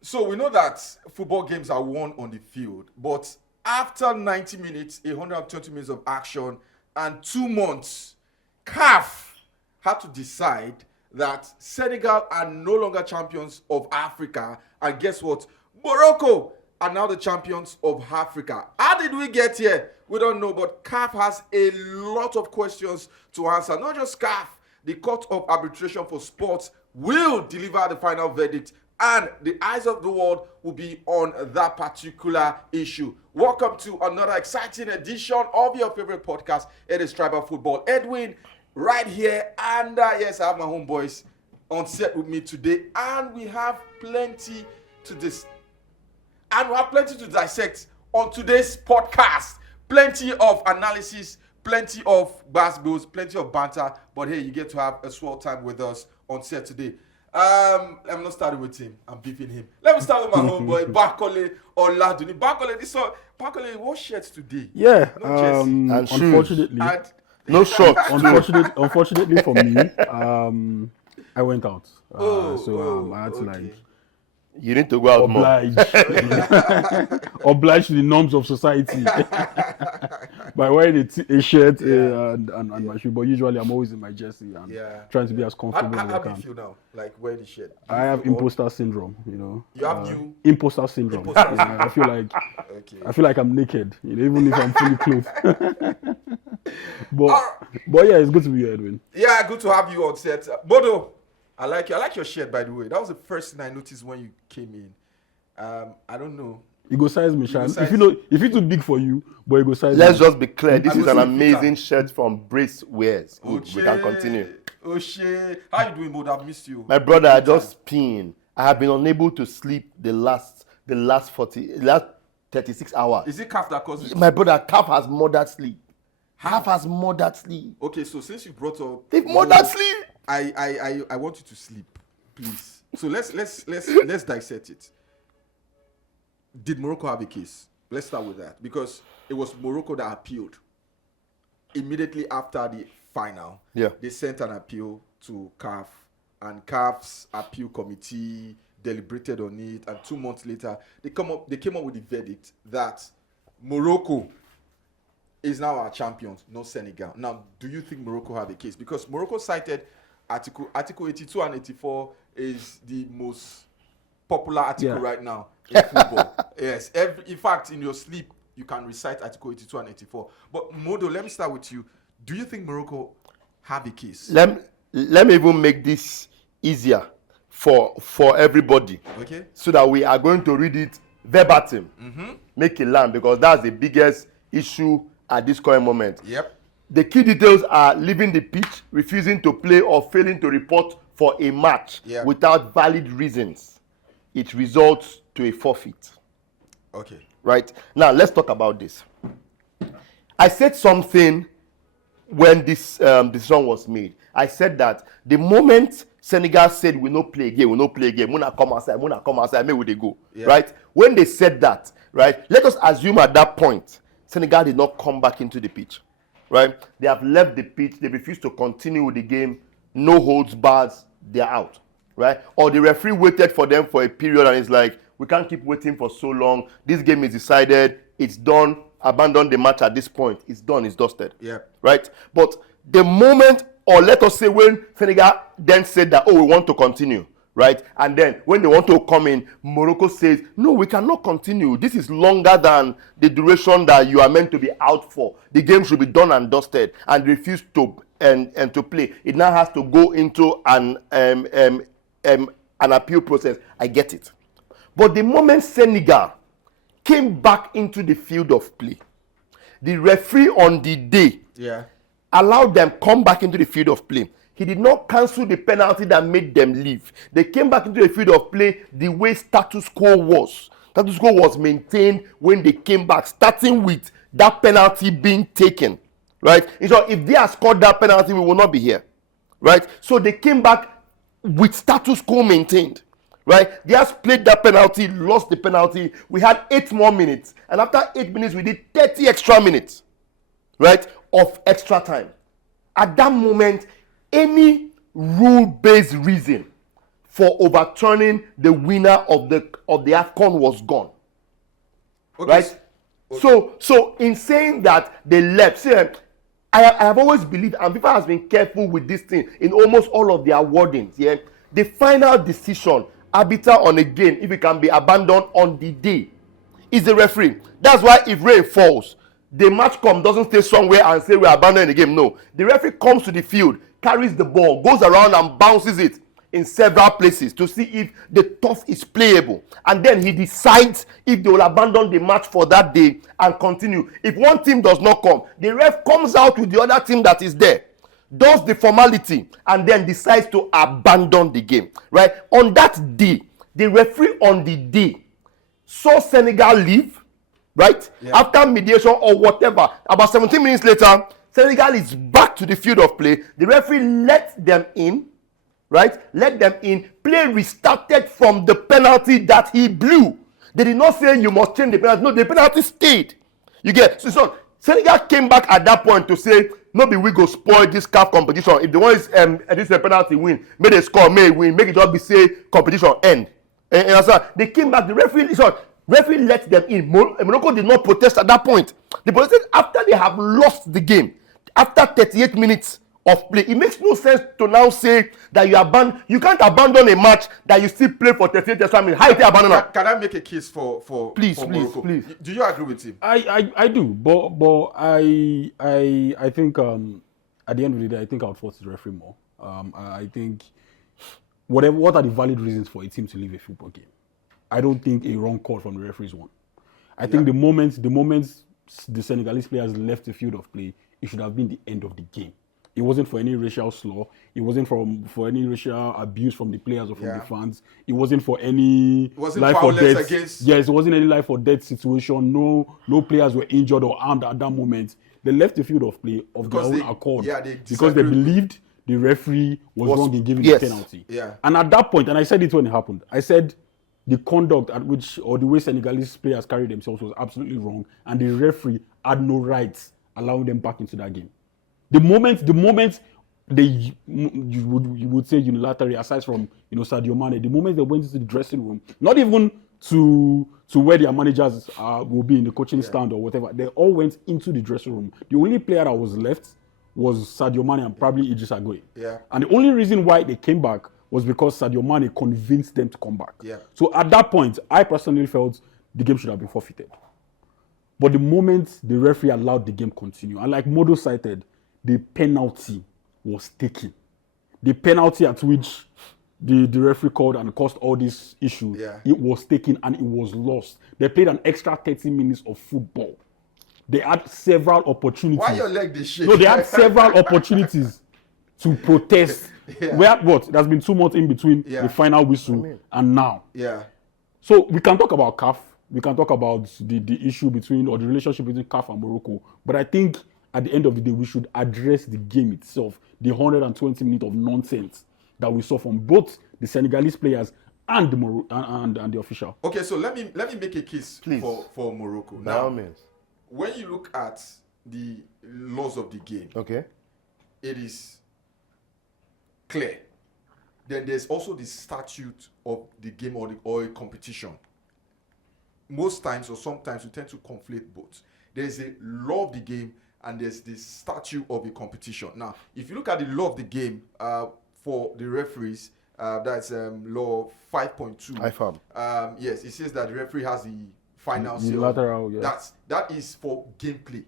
So we know that football games are won on the field, but after 90 minutes, 120 minutes of action, and 2 months, CAF had to decide that Senegal are no longer champions of Africa, and guess what? Morocco are now the champions of Africa. How did we get here? We don't know, but CAF has a lot of questions to answer. Not just CAF, the Court of Arbitration for Sports will deliver the final verdict, and the eyes of the world will be on that particular issue. Welcome to another exciting edition of your favorite podcast. It is Tribal Football. Edwin, right here, and yes, I have my homeboys on set with me today, and we have plenty to dissect on today's podcast. Plenty of analysis, plenty of basketballs, plenty of banter. But hey, you get to have a swell time with us on set today. I'm not starting with him. I'm beefing him. Let me start with my homeboy, Bakole Oladuni. Bakole, what shirts today? Yeah, No and unfortunately, no shorts. unfortunately for me, I went out. I had to okay. You need to go out more. oblige the norms of society by wearing a shirt and my shoe. But usually I'm always in my jersey and trying to be as comfortable as I How do can. you feel now? Like wearing the shirt? I have imposter syndrome, You have new imposter syndrome. Yeah, I feel like I'm naked, even if I'm fully clothed. but yeah, it's good to be here, Edwin. Yeah, good to have you on set. Bodo, I like your shirt, by the way. That was the first thing I noticed when you came in. I don't know. You go size me, Shan. size- If it's too big for you, but you go size Let's me. just be clear. This I is go an see amazing Peter. shirt from Brace Wears. Good. We can continue. Oh shit. How you doing, Bodo? I've missed you. My brother, I just peeing. I have been unable to sleep the last 36 hours. Is it calf that causes it? My brother, calf has murdered sleep. Calf has murdered sleep. Okay, so since you brought up They've murdered sleep. I want you to sleep, please. So let's dissect it. Did Morocco have a case? Let's start with that because it was Morocco that appealed. Immediately after the final, they sent an appeal to CAF, and CAF's appeal committee deliberated on it, and 2 months later they came up with the verdict that Morocco is now our champions, not Senegal. Now, do you think Morocco have a case? Because Morocco cited Article 82 and 84 is the most popular article right now in football. Yes. In fact, in your sleep, you can recite Article 82 and 84. But Modo, let me start with you. Do you think Morocco have a case? Let me even make this easier for everybody. Okay. So that we are going to read it verbatim. Make it land because that's the biggest issue at this current moment. Yep. The key details are leaving the pitch, refusing to play, or failing to report for a match without valid reasons. It results to a forfeit. Okay. Right? Now, let's talk about this. I said something when this decision was made. I said that the moment Senegal said, we no play again, Muna come outside, maybe they go. Right? When they said that, right, let us assume at that point, Senegal did not come back into the pitch. Right? They have left the pitch. They refuse to continue with the game. No holds bars. They're out. Right? Or the referee waited for them for a period and it's like, we can't keep waiting for so long. This game is decided. It's done. Abandon the match at this point. It's done. It's dusted. Yeah. Right? But the moment, or let us say when Senegal then said that, we want to continue. Right? And then when they want to come in, Morocco says, no, we cannot continue. This is longer than the duration that you are meant to be out for. The game should be done and dusted, and refuse to and to play. It now has to go into an appeal process. I get it. But the moment Senegal came back into the field of play, the referee on the day allowed them come back into the field of play. He did not cancel the penalty that made them leave. They came back into the field of play the way status quo was. Status quo was maintained when they came back, starting with that penalty being taken. Right? So if they had scored that penalty, we will not be here. Right? So they came back with status quo maintained. Right? They has played that penalty, lost the penalty. We had 8 more minutes. And after 8 minutes, we did 30 extra minutes. Right? Of extra time. At that moment, any rule-based reason for overturning the winner of the AFCON was gone. Okay. Right? Okay. So in saying that they left, see, I have always believed, and FIFA has been careful with this thing in almost all of their wordings. Yeah, the final decision, arbiter on a game, if it can be abandoned on the day, is the referee. That's why if rain falls, the match doesn't stay somewhere and say we're abandoning the game. No, the referee comes to the field, carries the ball, goes around and bounces it in several places to see if the turf is playable, and then he decides if they will abandon the match for that day and continue. If one team does not come, the ref comes out with the other team that is there, does the formality, and then decides to abandon the game. Right? On that day, the referee on the day saw Senegal leave, right? Yeah. After mediation or whatever, about 17 minutes later, Senegal is back to the field of play. The referee let them in, right? Let them in. Play restarted from the penalty that he blew. They did not say you must change the penalty. No, the penalty stayed. You get so Senegal came back at that point to say, maybe we go spoil this CAF competition. If the one is this a penalty win, may they score, may win, make it just be say competition end. And so they came back. The referee let them in. Morocco did not protest at that point. They protested after they have lost the game. After 38 minutes of play, it makes no sense to now say that you can't abandon a match that you still play for 38 extra minutes. How you abandon? Can I make a case for Morocco? Please. Do you agree with him? I do, but I think at the end of the day, I think I would force the referee more. I think what are the valid reasons for a team to leave a football game? I don't think a wrong call from the referee is one. I think the moment the Senegalese players left the field of play, it should have been the end of the game. It wasn't for any racial slur. It wasn't for any racial abuse from the players or from the fans. It wasn't for any life or death. Yes, it wasn't any life or death situation. No players were injured or harmed at that moment. They left the field of play of their own accord because they believed the referee was wrong in giving the penalty. Yeah. And at that point, and I said it when it happened, I said the conduct at which, or the way Senegalese players carried themselves was absolutely wrong, and the referee had no rights allowing them back into that game. The moment you would say unilaterally, aside from Sadio Mane, the moment they went into the dressing room, not even to where their managers will be in the coaching stand or whatever, they all went into the dressing room. The only player that was left was Sadio Mane and probably Idris Agoye. Yeah. And the only reason why they came back was because Sadio Mane convinced them to come back. Yeah. So at that point, I personally felt the game should have been forfeited. But the moment the referee allowed the game continue, and like Modo cited, the penalty was taken. The penalty at which the referee called and caused all this issue, it was taken and it was lost. They played an extra 30 minutes of football. They had several opportunities. Why your leg this shit? No, they had several opportunities to protest. There's been 2 months in between the final whistle and now. Yeah. So we can talk about CAF. We can talk about the issue between, or the relationship between CAF and Morocco. But I think at the end of the day, we should address the game itself, the 120 minutes of nonsense that we saw from both the Senegalese players and the official. Okay, so let me make a case for Morocco. Now, when you look at the laws of the game, it is clear. Then there's also the statute of the game or a competition. Most times or sometimes we tend to conflate both. There's a law of the game and there's the statute of a competition. Now, if you look at the law of the game for the referees, that's law 5.2. Yes, it says that the referee has the final say. That is for gameplay.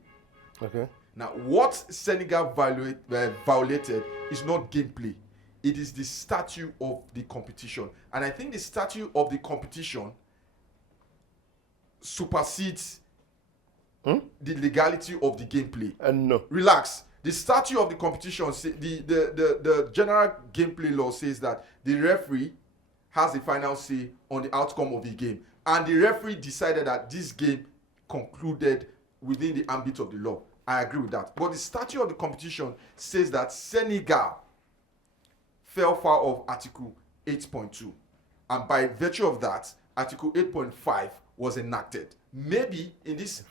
Okay. Now, what Senegal violated is not gameplay. It is the statute of the competition. And I think the statute of the competition supersedes the legality of the gameplay. No. Relax. The statute of the competition, the general gameplay law says that the referee has the final say on the outcome of the game. And the referee decided that this game concluded within the ambit of the law. I agree with that. But the statute of the competition says that Senegal fell foul of Article 8.2. And by virtue of that, Article 8.5 was enacted. Maybe in this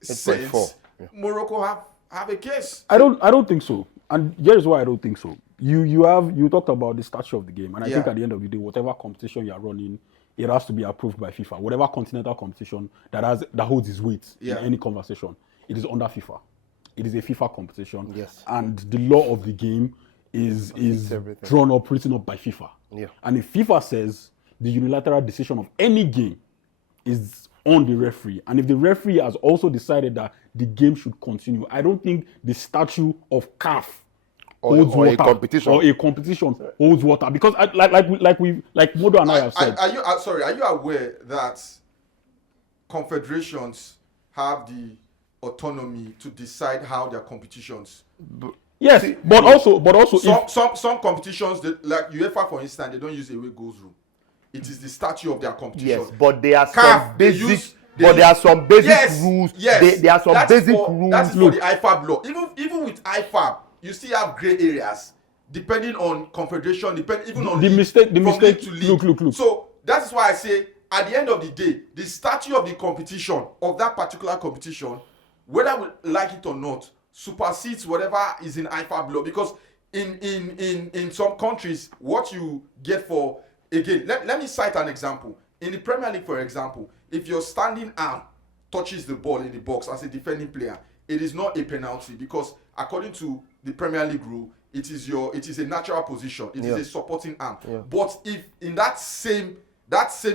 sense, Morocco have a case. I don't think so. And here's why I don't think so. you talked about the stature of the game, and I Yeah. think at the end of the day, whatever competition you are running, it has to be approved by FIFA. Whatever continental competition that holds its weight Yeah. in any conversation, it is under FIFA. It is a FIFA competition, Yes. and the law of the game is everything. drawn up, written up by FIFA. Yeah. And if FIFA says the unilateral decision of any game is on the referee, and if the referee has also decided that the game should continue, I don't think the statute of CAF holds or a water, competition. or a competition holds water, because like Modo and I have said. Are you aware that confederations have the autonomy to decide how their competitions? Yes, but also Some competitions, like UEFA for instance, they don't use away goals rule. It is the statute of their competition. Yes, but there are CAF, some they basic. use- But there are some basic rules. Yes, There are some that is basic for, that is rules. for the IFAB law. Even with IFAB, you still have grey areas depending on confederation, even on the league, mistake from league to league. look. So that is why I say at the end of the day, the statute of the competition of that particular competition, whether we like it or not, supersedes whatever is in IFAB law, because in some countries, what you get for, again, let me cite an example. In the Premier League, for example, if your standing arm touches the ball in the box as a defending player, it is not a penalty, because according to the Premier League rule, it is a natural position. It is a supporting arm. Yeah. But if in that same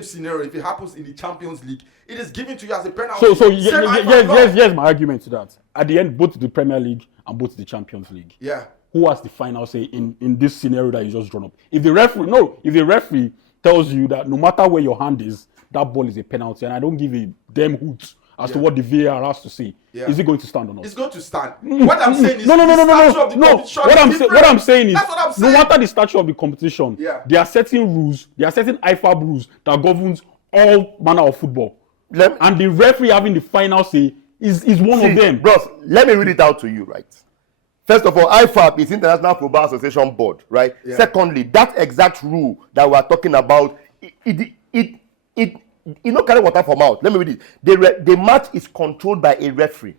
scenario, if it happens in the Champions League, it is given to you as a penalty. Yes, my argument to that. At the end, both the Premier League and both the Champions League. Yeah. Who has the final say in this scenario that you just drawn up? If the referee tells you that no matter where your hand is, that ball is a penalty, and I don't give a damn hoot as to what the VAR has to say, is it going to stand or not? It's going to stand. What I'm saying is no. What I'm saying is, that's what I'm saying. no matter the stature of the competition, there are certain rules, there are certain IFAB rules that governs all manner of football, and the referee having the final say is one of them. Bros, let me read it out to you, right? First of all, IFAB is International Football Association Board, right? Yeah. Secondly, that exact rule that we are talking about, it not carry water from mouth. Let me read it. The match is controlled by a referee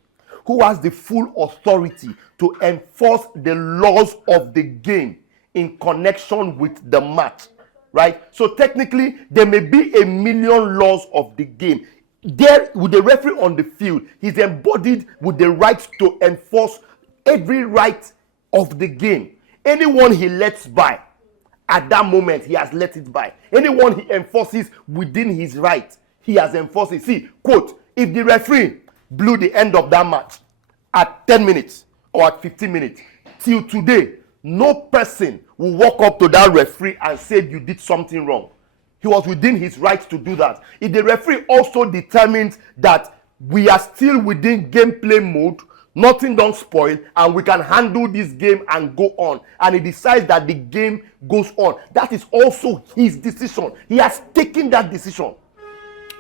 who has the full authority to enforce the laws of the game in connection with the match, right? So technically, there may be a million laws of the game. There, with the referee on the field, he's embodied with the right to enforce every right of the game. Anyone he lets by, at that moment, he has let it by. Anyone he enforces within his right, he has enforced it. See, quote, if the referee blew the end of that match at 10 minutes or at 15 minutes, till today, no person will walk up to that referee and say you did something wrong. He was within his right to do that. If the referee also determines that we are still within gameplay mode, nothing don't spoil, and we can handle this game and go on, and he decides that the game goes on, that is also his decision. He has taken that decision.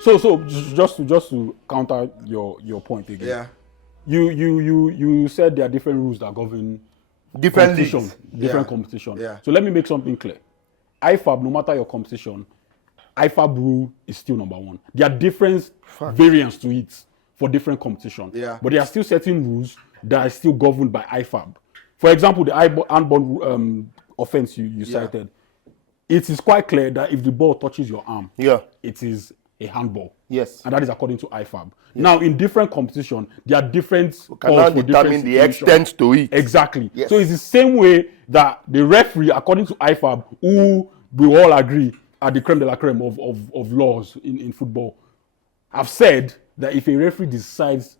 So just to counter your point again. Yeah. You said there are different rules that govern Different competition, leagues. different competition. Yeah. So let me make something clear. IFAB, no matter your competition, IFAB rule is still number one. There are different variants to it for different competition. Yeah. But there are still certain rules that are still governed by IFAB. For example, the handball offense you cited. It is quite clear that if the ball touches your arm, it is a handball. Yes. And that is according to IFAB. Now, in different competition, there are different Cannot determine the extent to it. Exactly. Yes. So it's the same way that the referee, according to IFAB, who we all agree are the creme de la creme of laws in football, have said that if a referee decides,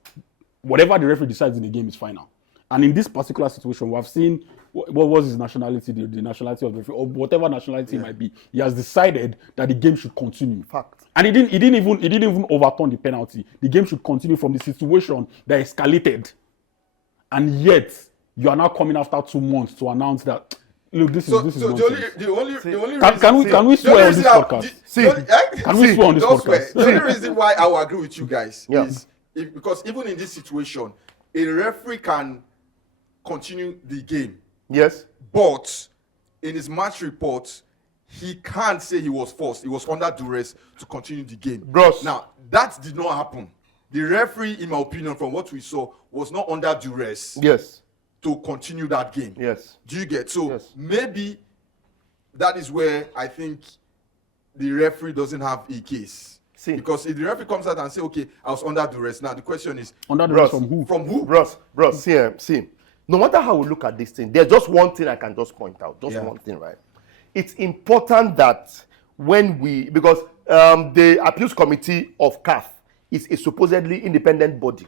whatever the referee decides in the game is final. And in this particular situation, we have seen what was his nationality, the nationality of the referee, or whatever nationality it might be. He has decided that the game should continue. Fact. And he didn't even overturn the penalty. The game should continue from the situation that escalated. And yet, you are now coming after 2 months to announce that, look, this is nonsense. The only reason, Can we swear on this podcast? Can we swear on this podcast? The only reason why I will agree with you guys is because even in this situation, a referee can continue the game. Yes. But in his match report, he can't say he was forced. He was under duress to continue the game. Bros. Now, that did not happen. The referee, in my opinion, from what we saw, was not under duress. Yes. to continue that game. Yes. Do you get? So Yes. maybe that is where I think the referee doesn't have a case. See. Because if the referee comes out and say, okay, I was under duress. Now the question is, Under the rest from who? from who? Bros, see. No matter how we look at this thing, there's just one thing I can just point out. Just one thing, right? It's important that because the appeals committee of CAF is a supposedly independent body.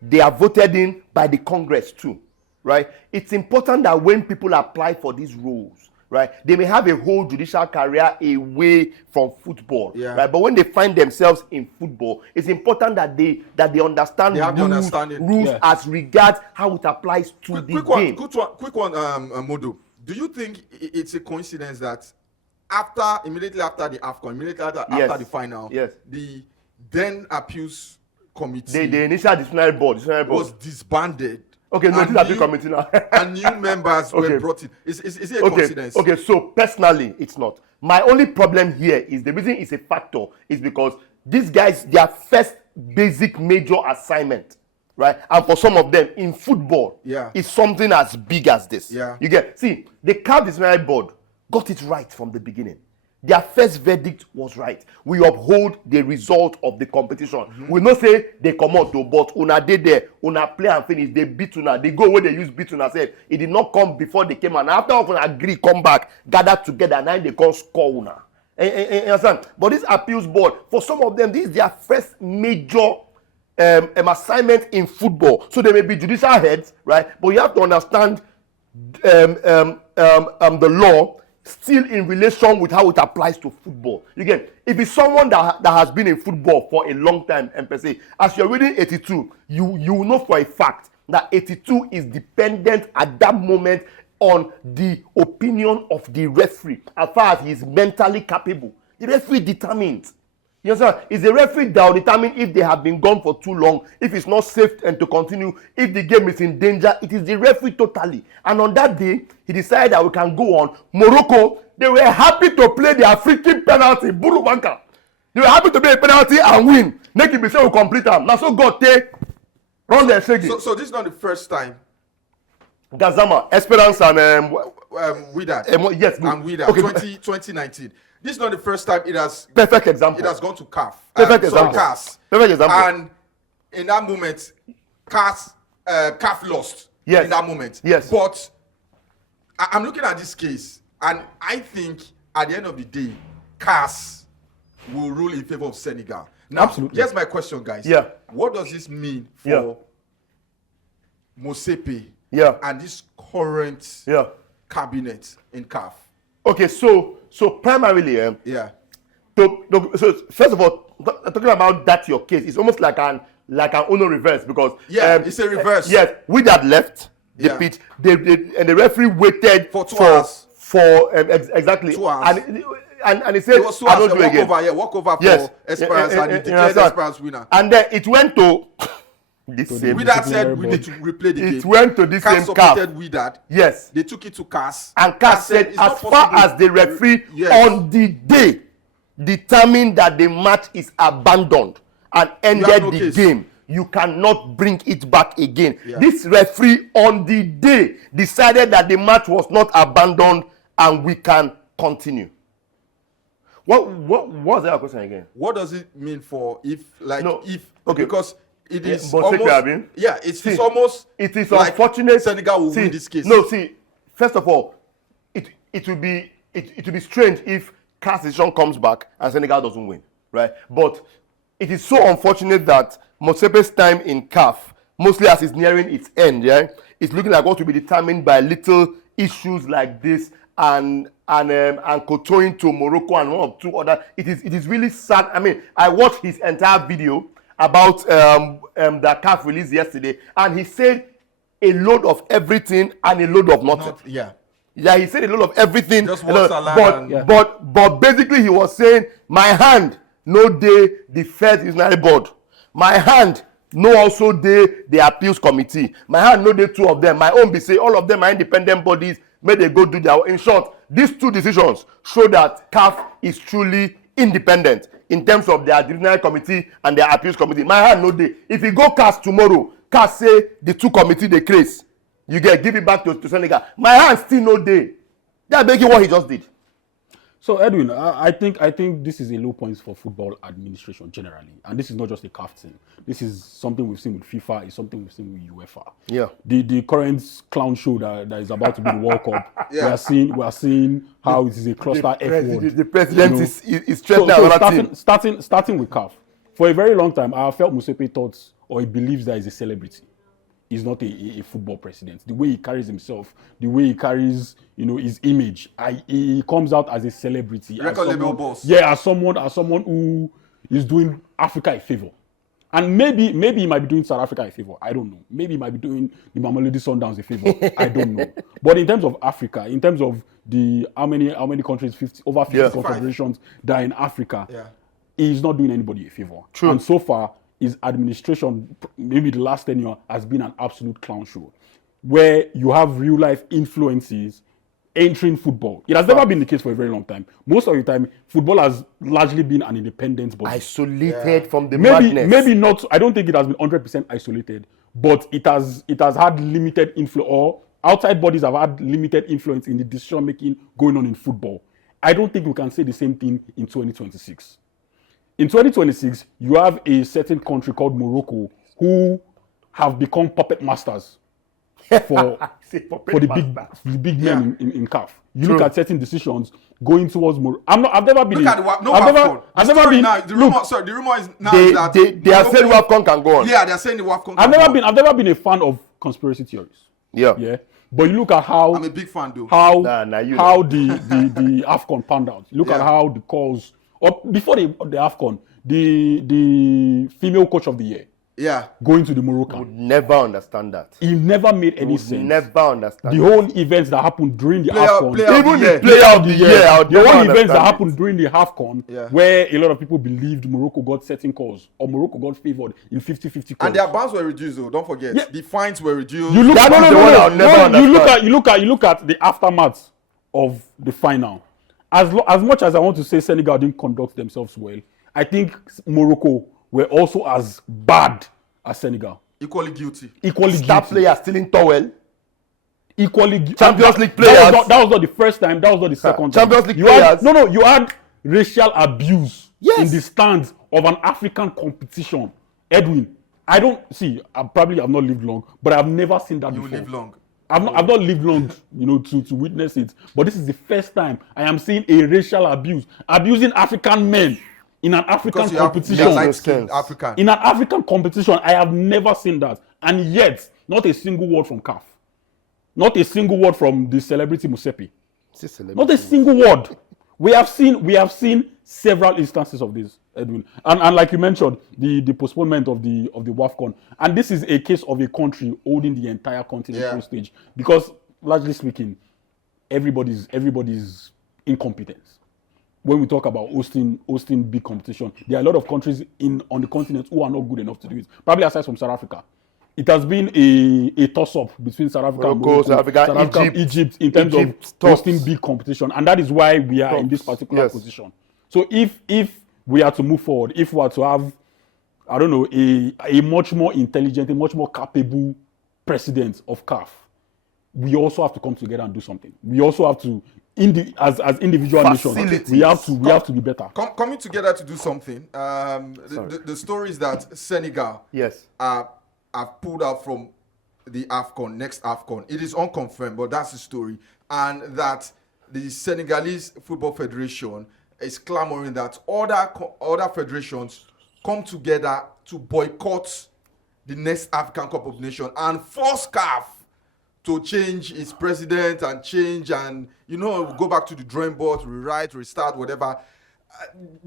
They are voted in by the Congress too, right? It's important that when people apply for these roles, right, they may have a whole judicial career away from football, right? But when they find themselves in football, it's important that they understand rules as regards how it applies to the game. Quick one, Modo. Do you think it's a coincidence that immediately after the AFCON, immediately after the final, the then appeals committee, the initial disciplinary board was disbanded? Okay, no, this is a big committee now. And new members were brought in. Is it a coincidence? Okay, so personally, it's not. My only problem here is the reason it's a factor is because these guys, their first basic major assignment, right? And for some of them in football, is something as big as this. You get, see, the CAF disciplinary board got it right from the beginning. Their first verdict was right. We uphold the result of the competition. We not say they come out to, but una dey there, una play and finish. They beat una. They go where they use beat una. Said it did not come before they came, and after una agree, come back, gather together, and now they come score una. You understand? But this appeals board, for some of them, this is their first major assignment in football. So they may be judicial heads, right? But you have to understand the law still in relation with how it applies to football. Again, if it's someone that has been in football for a long time, and per se, as you're reading 82, you know for a fact that 82 is dependent at that moment on the opinion of the referee as far as he's mentally capable. The referee determines. You understand? It's the referee that will determine if they have been gone for too long, if it's not safe and to continue, if the game is in danger. It is the referee totally. And on that day, he decided that we can go on. Morocco, they were happy to play their freaking penalty. Buru Banka. They were happy to play a penalty and win. Make it be say we complete them. Now so God take run their shaking. So this is not the first time. Gazama, Esperance and Wydad. Yes, and Wydad. Okay. 2019. This is not the first time it has. Perfect example. It has gone to CAF. Perfect example. CAS. Perfect example. And in that moment, CAF lost. Yes. In that moment. Yes. But I'm looking at this case, and I think at the end of the day, CAS will rule in favor of Senegal. Now, absolutely. Here's my question, guys. Yeah. What does this mean for Mosepe and this current cabinet in CAF? Okay, so primarily, so first of all, talking about that your case, it's almost like an Uno reverse because it's a reverse. Yes, we that left the pitch, and the referee waited for 2 hours. For exactly 2 hours. And he said, it was 2 hours. Walk over for Esperance, and he declared Esperance winner. And then it went to this same. Wydad said we need to replay the game. It went to this same CAF. Wydad. Yes. They took it to CAS. And CAS said as far as the referee on the day determined that the match is abandoned and ended the game, you cannot bring it back again. This referee on the day decided that the match was not abandoned and we can continue. What was that question again? What does it mean for because it is almost it's almost it is like unfortunate Senegal will win this case. No, see, first of all, it will be strange if CAS decision comes back and Senegal doesn't win, right? But it is so unfortunate that Mosepe's time in CAF, mostly as it's nearing its end, it's looking like what will be determined by little issues like this and kowtowing to Morocco and one or two other. It is really sad. I mean, I watched his entire video about the CAF release yesterday, and he said a load of everything and a load of nothing. He said a load of everything. But basically he was saying, my hand no dey the first disciplinary board. My hand no also dey the appeals committee. My hand no dey two of them. My own be say all of them are independent bodies. May they go do their. In short, these two decisions show that CAF is truly independent in terms of their disciplinary committee and their appeals committee. My hand no dey. If you go CAS tomorrow, CAS say the two committee dey craze. You give it back to Senegal. My hands still no day. They are making what he just did. So Edwin, I think this is a low point for football administration generally, and this is not just a CAF thing. This is something we've seen with FIFA. It's something we've seen with UEFA. Yeah. The current clown show that is about to be the World Cup. We are seeing how it is a cluster F word. The president is threatening another team. Starting with CAF. For a very long time, I felt Musepe thought or he believes that he's a celebrity. He's not a football president. The way he carries himself, the way he carries, his image, he comes out as a celebrity. Record label boss. Yeah, as someone who is doing Africa a favor. And maybe he might be doing South Africa a favor. I don't know. Maybe he might be doing the Mamelodi Sundowns a favor. I don't know. But in terms of Africa, in terms of how many countries, over 50 confederations that are in Africa, he's not doing anybody a favor. True. And so far, his administration, maybe the last tenure, has been an absolute clown show, where you have real life influences entering football. It has never been the case for a very long time. Most of the time, football has largely been an independent body. Isolated from the madness. Maybe not. I don't think it has been 100% isolated, but it has had limited influence, or outside bodies have had limited influence in the decision making going on in football. I don't think we can say the same thing in 2026. In 2026, you have a certain country called Morocco who have become puppet masters for the big men in CAF. You look at certain decisions going towards Morocco. I've never been. Look at the rumor is now that they are saying WAFCON can go on. Yeah, they are saying the WAFCON. I've never been a fan of conspiracy theories. Yeah. But you look at how I'm a big fan though. How the AFCON panned out. Look at how the calls. Or before the AFCON, the female coach of the year, going to the Moroccan. Would never understand that. It never made any sense. Never understand. The whole events that happened during the AFCON, even the player of the year, the whole events that happened during the AFCON, where a lot of people believed Morocco got certain calls or Morocco got favored in 50-50 calls. And their bans were reduced though. Don't forget, the fines were reduced. You look at the aftermath of the final. As much as I want to say Senegal didn't conduct themselves well, I think Morocco were also as bad as Senegal. Equally guilty. Star players stealing towel. Equally Champions League players. That was not the first time. That was not the second time. Champions League players. You had racial abuse in the stands of an African competition. Edwin, I probably have not lived long, but I've never seen that before. You live long. I've not lived long, to witness it. But this is the first time I am seeing a racial abuse, abusing African men in an African competition. In an African competition, I have never seen that, and yet not a single word from CAF, not a single word from the celebrity Musepe, not a single word. We have seen several instances of this, Edwin, and like you mentioned, the postponement of the WAFCON, and this is a case of a country holding the entire continent stage, because largely speaking, everybody's incompetent. When we talk about hosting big competition, there are a lot of countries on the continent who are not good enough to do it. Probably aside from South Africa. It has been a toss-up between South Africa and Morocco, Egypt in terms of hosting big competition, and that is why we are in this particular position. So if we are to move forward, if we are to have, a much more intelligent, a much more capable president of CAF, we also have to come together and do something. We also have to, as individual nations, we have to be better. Coming together to do something. The story is that Senegal have pulled out from the AFCON, next AFCON. It is unconfirmed, but that's the story. And that the Senegalese Football Federation is clamoring that other federations come together to boycott the next African Cup of Nations and force CAF to change its president and go back to the drawing board, rewrite, restart, whatever.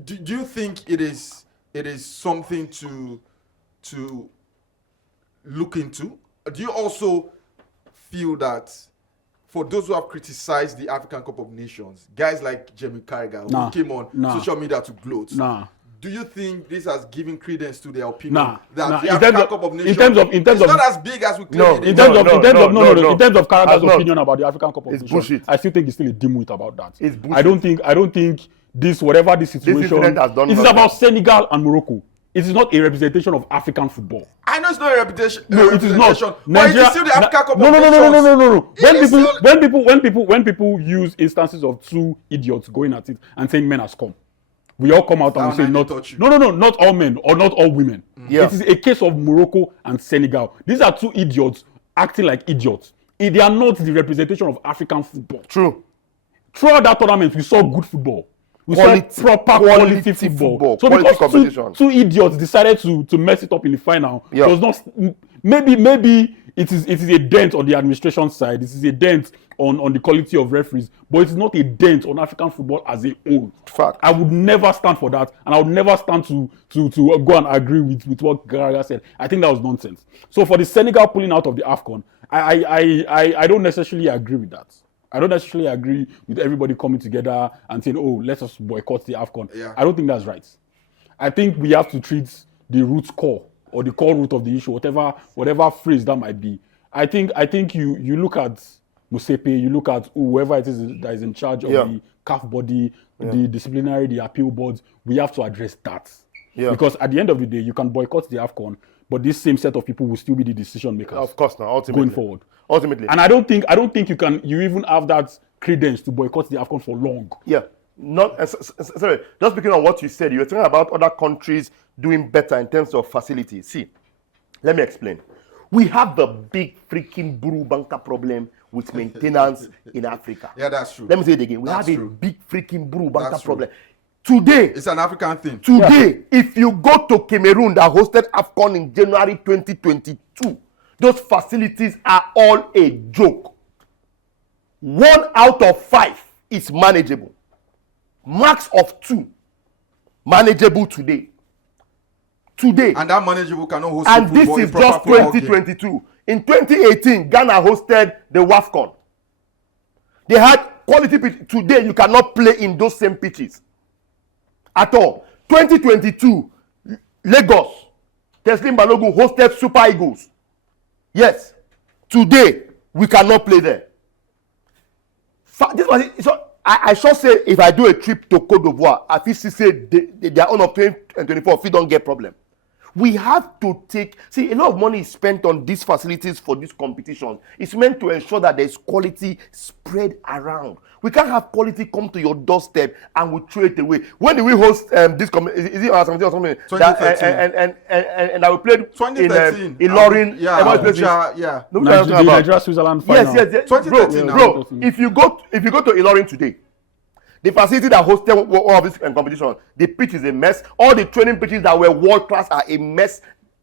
Do you think it is something to look into? Do you also feel that for those who have criticized the African Cup of Nations, guys like Jamie Carragher who came on social media to gloat, do you think this has given credence to their opinion that the African Cup of Nations is not as big as we claim? In terms of Carragher's opinion about the African Cup of Nations, bullshit. I still think he's still a dimwit about that. It's bullshit. I don't think this situation. This is about Senegal and Morocco. It is not a representation of African football. I know it's not a reputation. No, it is not. But it is still the African Cup of No. Nations. When people use instances of two idiots going at it and saying men has come, we all come out and we say not all men or not all women. Yeah. It is a case of Morocco and Senegal. These are two idiots acting like idiots. They are not the representation of African football. True. Throughout that tournament, we saw good football. We saw proper quality football. So quality because two idiots decided to mess it up in the final, yeah. it was not. Maybe it is a dent on the administration side. It is a dent on the quality of referees, but it is not a dent on African football as a whole. Fact. I would never stand for that, and I would never stand to go and agree with what Garaga said. I think that was nonsense. So for the Senegal pulling out of the AFCON, I don't necessarily agree with that. I don't necessarily agree with everybody coming together and saying, oh, let us boycott the AFCON. Yeah. I don't think that's right. I think we have to treat the root core or the core root of the issue, whatever phrase that might be. I think you look at Musepe, you look at whoever it is that is in charge of the CAF body, the disciplinary, the appeal boards. We have to address that. Yeah. Because at the end of the day, you can boycott the AFCON, but this same set of people will still be the decision makers. Of course, now ultimately going forward. Ultimately. And I don't think you even have that credence to boycott the AFCON for long. Yeah. Sorry, just speaking on what you said, you were talking about other countries doing better in terms of facilities. See, let me explain. We have the big freaking Buru Banka problem with maintenance in Africa. Yeah, that's true. Let me say it again. We have a big freaking Buru Banka problem. Today, it's an African thing. Today, if you go to Cameroon that hosted AFCON in January 2022, those facilities are all a joke. 1 out of 5 is manageable. Max of 2, manageable today. And that manageable cannot host and this is just 2022. In 2018, Ghana hosted the AFCON. They had quality pitch. Today, you cannot play in those same pitches at all. 2022, Lagos, Teslim Balogun hosted Super Eagles. Yes, today we cannot play there. This was it. So I should say, if I do a trip to Côte d'Ivoire, I feel say they are on of 2024. If we don't get problem, we have to see a lot of money is spent on these facilities for this competition. It's meant to ensure that there's quality spread around. We can't have quality come to your doorstep and we throw it away. When did we host this? Is it on something or something? 2013. And I will play 2013. In Ilorin. Yeah. Nigeria, Switzerland final. Yes. 2013. Bro, if you go to Ilorin today, the facility that hosted all of this competition, the pitch is a mess. All the training pitches that were world class are a mess.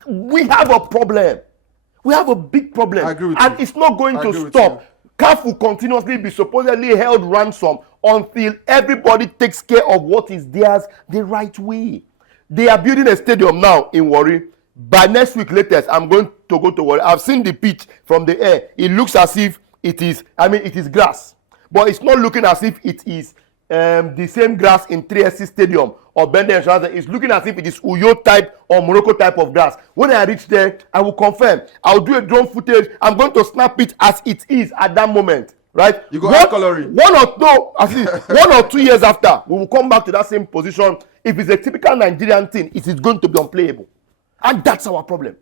We have a problem. We have a big problem. I agree with and you. It's not going to stop. CAF will continuously be supposedly held ransom until everybody takes care of what is theirs the right way. They are building a stadium now in Warri. By next week latest, I'm going to go to Warri. I've seen the pitch from the air. It looks as if it is grass. But it's not looking as if it is the same grass in 3SC Stadium or Bende Insurance. It's looking as if it is Uyo type or Morocco type of grass. When I reach there, I will confirm. I'll do a drone footage. I'm going to snap it as it is at that moment. Right? You go add coloring. 1 or 2 years after, we will come back to that same position. If it's a typical Nigerian thing, it is going to be unplayable. And that's our problem.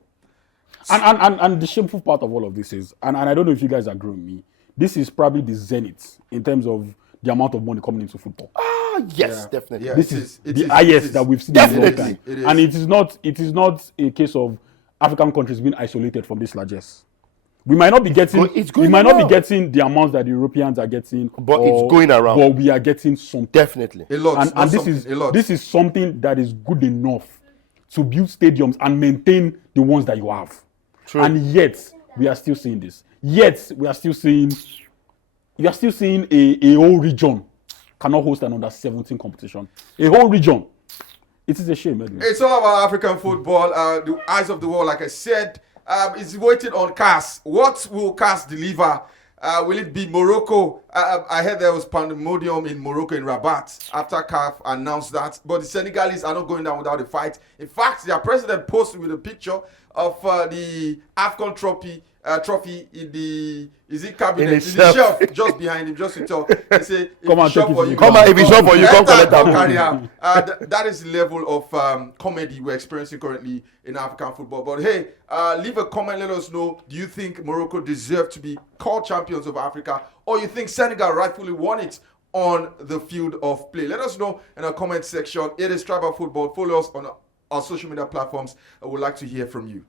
And the shameful part of all of this is, and I don't know if you guys agree with me, this is probably the zenith in terms of the amount of money coming into football. Yes, definitely. Yeah, this is the highest that we've seen in a long time. And it is not a case of African countries being isolated from this largesse. We might not be getting the amounts that the Europeans are getting, but it's going around. But we are getting something. Definitely. A lot. And this is something that is good enough to build stadiums and maintain the ones that you have. True. And yet we are still seeing this. Yet we are still seeing a whole region cannot host an under 17 competition. A whole region. It is a shame, Edwin. It's all about African football. The eyes of the world, like I said, is waiting on CAS. What will CAS deliver? Will it be Morocco? I heard there was pandemonium in Morocco, in Rabat, after CAF announced that. But the Senegalese are not going down without a fight. In fact, their president posted with a picture of the AFCON trophy trophy in the cabinet, In in his the shelf. shelf just behind him, just to tell. They say, Come and take it for to you, the Come on, if it's shop for you, come collect that. am. Carry am. That is the level of comedy we're experiencing currently in African football. But hey, leave a comment. Let us know. Do you think Morocco deserve to be called champions of Africa, or you think Senegal rightfully won it on the field of play? Let us know in our comment section. It is Tribal Football. Follow us on our social media platforms. I would like to hear from you.